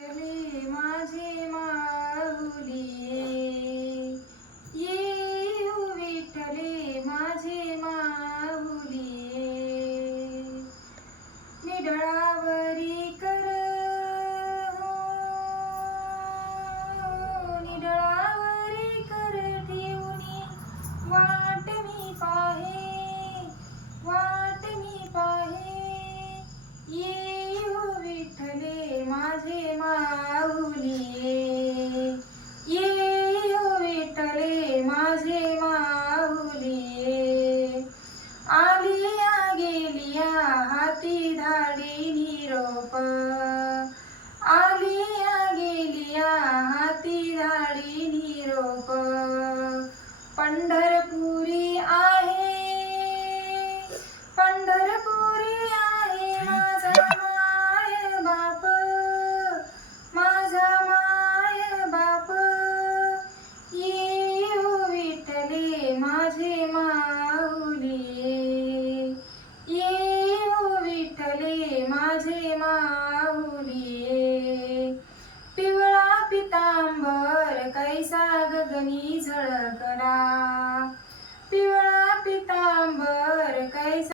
विठ्ठले माझे माऊली ये हो विठ्ठले माझे माऊली निडळावरी कर हो निडळावरी कर ठेवणी वाट मी पाहे ये हो विठ्ठले माझे माऊली ये हो विठ्ठले माझे माऊली आलिया गेलिया हाती धाडी निरोप आलिया गेलिया हाती धाडी निरोप पंढरपुरी आहे माझा माय बाप ये हो विठ्ठले माझे माऊली ये हो विठ्ठले माझे माऊली पिवळा पितांबर कैसा गगनी झळकला